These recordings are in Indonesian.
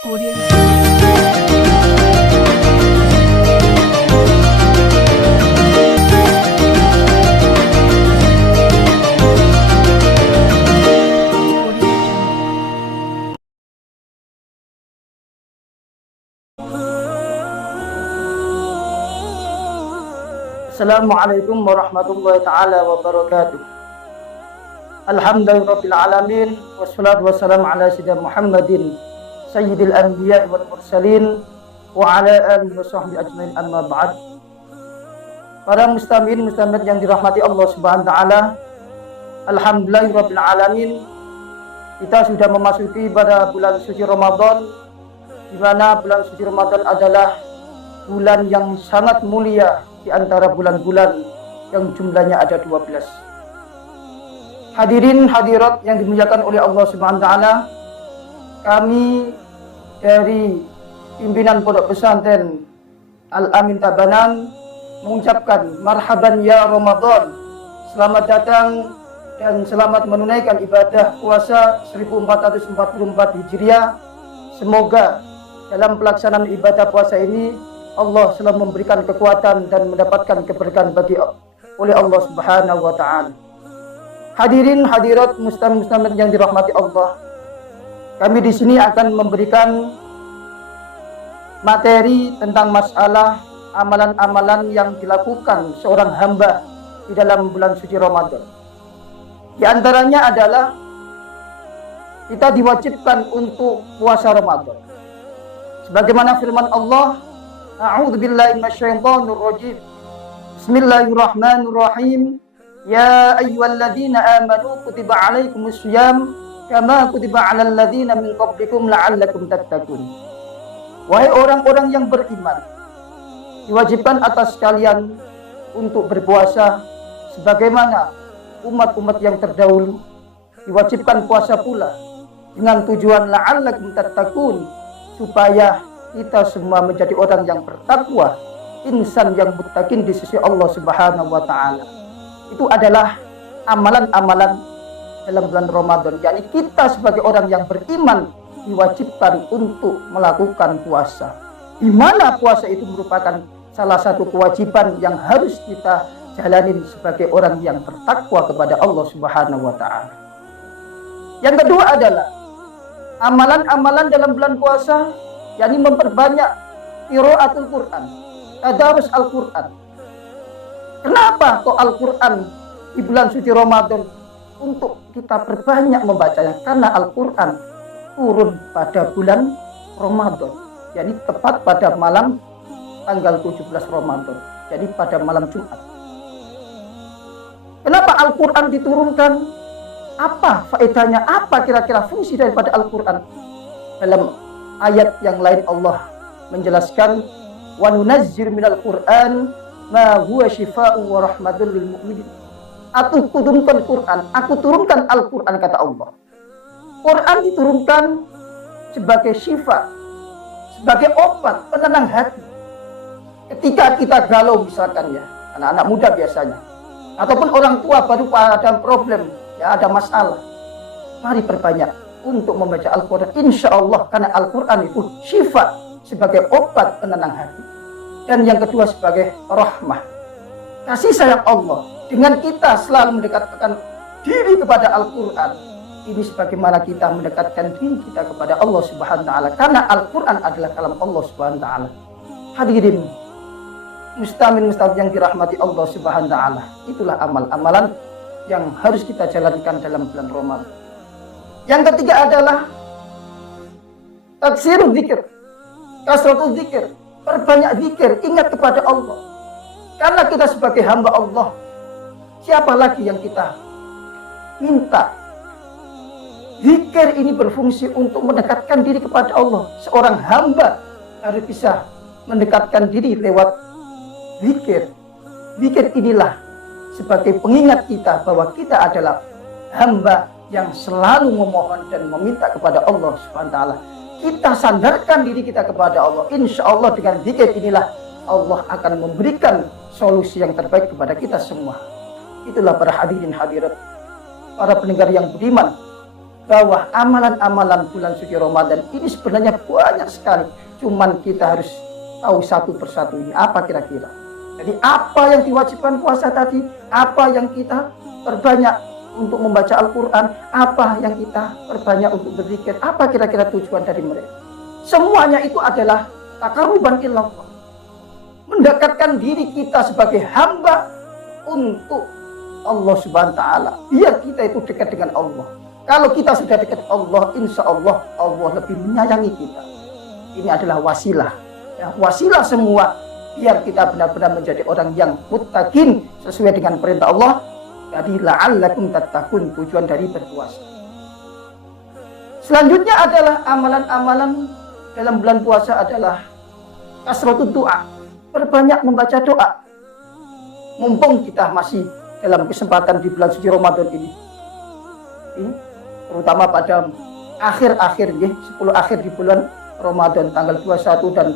Audio. Assalamualaikum warahmatullahi ta'ala wabarakatuh. Alhamdulillahirabbil alamin wassalatu wassalamu ala sayyidina Muhammadin sayyidil anbiya wal mursalin wa ala alihi wa sahbihi ajmain, amma ba'd. Para muslimin yang dirahmati Allah Subhanahu wa taala, alhamdulillahirabbil alamin, kita sudah memasuki pada bulan suci Ramadan, di mana bulan suci Ramadan adalah bulan yang sangat mulia di antara bulan-bulan yang jumlahnya ada 12. Hadirin hadirat yang dimuliakan oleh Allah Subhanahu wa taala, kami dari pimpinan Pondok Pesantren Al-Amin Tabanan mengucapkan marhaban ya Ramadan. Selamat datang dan selamat menunaikan ibadah puasa 1444 Hijriah. Semoga dalam pelaksanaan ibadah puasa ini Allah selalu memberikan kekuatan dan mendapatkan keberkahan oleh Allah Subhanahu wa taala. Hadirin hadirat muslimin yang dirahmati Allah, kami di sini akan memberikan materi tentang masalah amalan-amalan yang dilakukan seorang hamba di dalam bulan suci Ramadan. Di antaranya adalah kita diwajibkan untuk puasa Ramadan. Sebagaimana firman Allah, A'udzu billahi minasyaitonir rajim. Bismillahirrahmanirrahim. Ya ayyuhalladzina amanu kutiba 'alaikumus syiyam kama kutiba 'alal ladzina min qablikum la'allakum tattaqun. Wahai orang-orang yang beriman, diwajibkan atas kalian untuk berpuasa sebagaimana umat-umat yang terdahulu diwajibkan puasa pula, dengan tujuan la'allakum tattaqun, supaya kita semua menjadi orang yang bertakwa, insan yang muttaqin di sisi Allah Subhanahu wa taala. Itu adalah amalan-amalan dalam bulan Ramadan. Yakni kita sebagai orang yang beriman diwajibkan untuk melakukan puasa. Di mana puasa itu merupakan salah satu kewajiban yang harus kita jalanin sebagai orang yang bertakwa kepada Allah Subhanahu wa taala. Yang kedua adalah amalan-amalan dalam bulan puasa, yakni memperbanyak qiraatul Quran, tadarus Al-Quran. Kenapa kok Al-Quran di bulan suci Ramadan untuk kita perbanyak membacanya? Karena Al-Quran turun pada bulan Ramadan, yakni tepat pada malam tanggal 17 Ramadan, jadi pada malam Jumat. Kenapa Al-Quran diturunkan? Apa faedahnya? Apa kira-kira fungsi daripada Al-Quran? Dalam ayat yang lain Allah menjelaskan, wa nunazzil minal Qur'an ma huwa syifaa'un wa rahmatun lil mu'minin. Aku turunkan Quran, aku turunkan Al-Quran, kata Allah. Quran diturunkan sebagai syifa, sebagai obat penenang hati. Ketika kita galau misalkan ya, anak-anak muda biasanya, ataupun orang tua baru ada problem, ya ada masalah, mari perbanyak untuk membaca Al-Quran. Insya Allah, karena Al-Quran itu syifa, sebagai obat penenang hati. Dan yang kedua sebagai rahmah, kasih sayang Allah. Dengan kita selalu mendekatkan diri kepada Al-Quran, ini sebagaimana kita mendekatkan diri kita kepada Allah Subhanahu wa taala, karena Al-Quran adalah kalam Allah Subhanahu wa taala. Hadirin muslimin yang dirahmati Allah Subhanahu wa taala, itulah amal-amalan yang harus kita jalankan dalam bulan Ramadan. Yang ketiga adalah taksirul zikir, kasratul zikir, perbanyak zikir, ingat kepada Allah. Karena kita sebagai hamba Allah, siapa lagi yang kita minta? Zikir ini berfungsi untuk mendekatkan diri kepada Allah. Seorang hamba harus bisa mendekatkan diri lewat zikir. Zikir inilah sebagai pengingat kita bahwa kita adalah hamba yang selalu memohon dan meminta kepada Allah Subhanahu wa taala. Kita sandarkan diri kita kepada Allah. Insya Allah dengan zikir inilah Allah akan memberikan solusi yang terbaik kepada kita semua. Itulah para hadirin hadirat, para pendengar yang beriman. bahwa amalan-amalan bulan suci Ramadan ini sebenarnya banyak sekali. Cuman kita harus tahu satu persatu ini apa kira-kira. Jadi apa yang diwajibkan puasa tadi, apa yang kita perbanyak untuk membaca Al-Quran, apa yang kita perbanyak untuk berzikir, apa kira-kira tujuan dari mereka. Semuanya itu adalah taqarruban ilallah, mendekatkan diri kita sebagai hamba untuk Allah Subhanahu wa Ta'ala, biar kita itu dekat dengan Allah. Kalau kita sudah dekat Allah, insya Allah Allah lebih menyayangi kita. Ini adalah wasilah, ya, wasilah semua biar kita benar-benar menjadi orang yang muttaqin sesuai dengan perintah Allah. Jadi la'allakum tattaqun, tujuan dari berpuasa. Selanjutnya adalah amalan-amalan dalam bulan puasa adalah kasratut doa, perbanyak membaca doa. Mumpung kita masih dalam kesempatan di bulan suci Ramadan ini, terutama pada akhir-akhir, 10 akhir di bulan Ramadan, tanggal 21 dan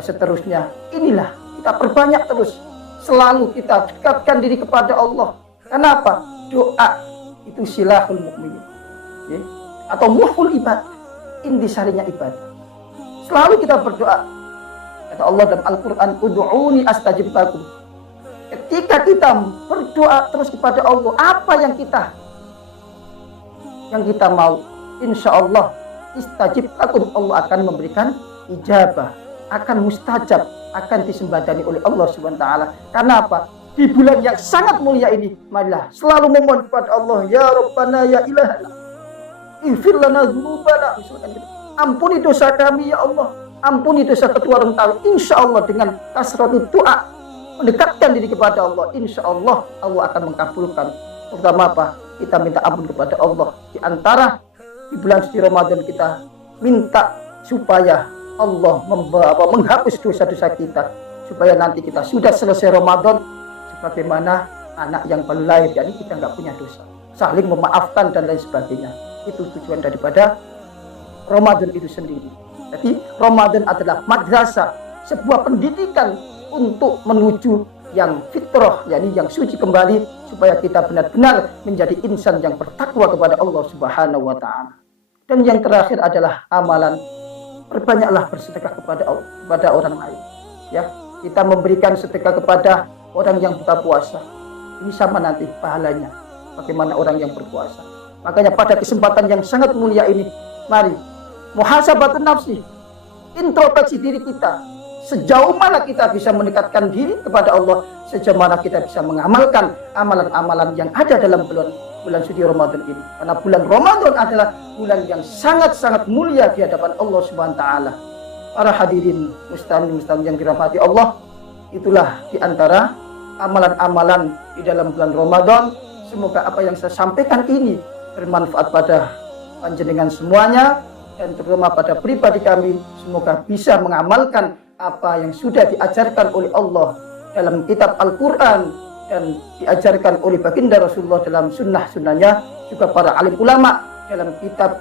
seterusnya, inilah kita perbanyak terus, selalu kita dekatkan diri kepada Allah. Kenapa? Doa itu silahul mukmin, atau muhul ibadah, intisarinya ibadah. Selalu kita berdoa. Kata Allah dalam Al-Quran, ud'uni astajib lakum. Ketika kita berdoa terus kepada Allah, apa yang kita mau, insya Allah istajib lakum, Allah akan memberikan ijabah, akan mustajab, akan disembadani oleh Allah Subhanahu wa Ta'ala. Karena apa? Di bulan yang sangat mulia ini, marilah selalu memohon kepada Allah, ya Rabbana ya ilahana, ighfir lana dzunubana, ampuni dosa kami ya Allah, ampuni dosa kedua orang tua. Insya Allah dengan kasratut doa, mendekatkan diri kepada Allah, insya Allah Allah akan mengabulkan. Terutama apa? Kita minta ampun kepada Allah. Di antara di bulan suci Ramadan kita minta supaya Allah menghapus dosa-dosa kita, supaya nanti kita sudah selesai Ramadan sebagaimana anak yang baru lahir, jadi kita nggak punya dosa, saling memaafkan dan lain sebagainya. Itu tujuan daripada Ramadan itu sendiri. Jadi Ramadan adalah madrasah, sebuah pendidikan untuk menuju yang fitrah, yakni yang suci kembali, supaya kita benar-benar menjadi insan yang bertakwa kepada Allah Subhanahu wa Ta'ala. Dan yang terakhir adalah amalan, perbanyaklah bersedekah kepada orang lain. Ya, kita memberikan sedekah kepada orang yang buka puasa, ini sama nanti pahalanya bagaimana orang yang berpuasa. Makanya pada kesempatan yang sangat mulia ini, mari muhasabatun nafsi, introspeksi diri kita, sejauh mana kita bisa mendekatkan diri kepada Allah, sejauh mana kita bisa mengamalkan amalan-amalan yang ada dalam bulan suci Ramadan ini. Karena bulan Ramadan adalah bulan yang sangat-sangat mulia di hadapan Allah Subhanahu wa Ta'ala. Para hadirin muslimin yang dirahmati Allah, itulah di antara amalan-amalan di dalam bulan Ramadan. Semoga apa yang saya sampaikan ini bermanfaat pada panjenengan semuanya, dan terutama pada pribadi kami. Semoga bisa mengamalkan apa yang sudah diajarkan oleh Allah dalam kitab Al-Quran dan diajarkan oleh baginda Rasulullah dalam sunnah-sunnahnya, juga para alim ulama dalam kitab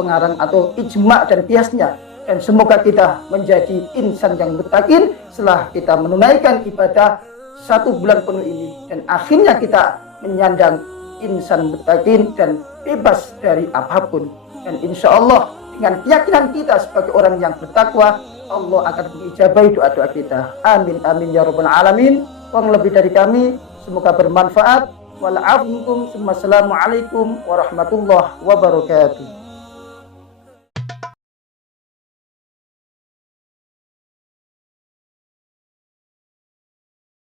pengarang atau ijma' dan kiasnya. Dan semoga kita menjadi insan yang muttaqin setelah kita menunaikan ibadah 1 bulan penuh ini, dan akhirnya kita menyandang insan muttaqin dan bebas dari apapun. Dan insya Allah dengan keyakinan kita sebagai orang yang bertakwa, Allah akan mengijabahi doa-doa kita. Amin amin ya rabbal alamin. Kurang lebih dari kami, semoga bermanfaat. Wassalamualaikum warahmatullahi wabarakatuh.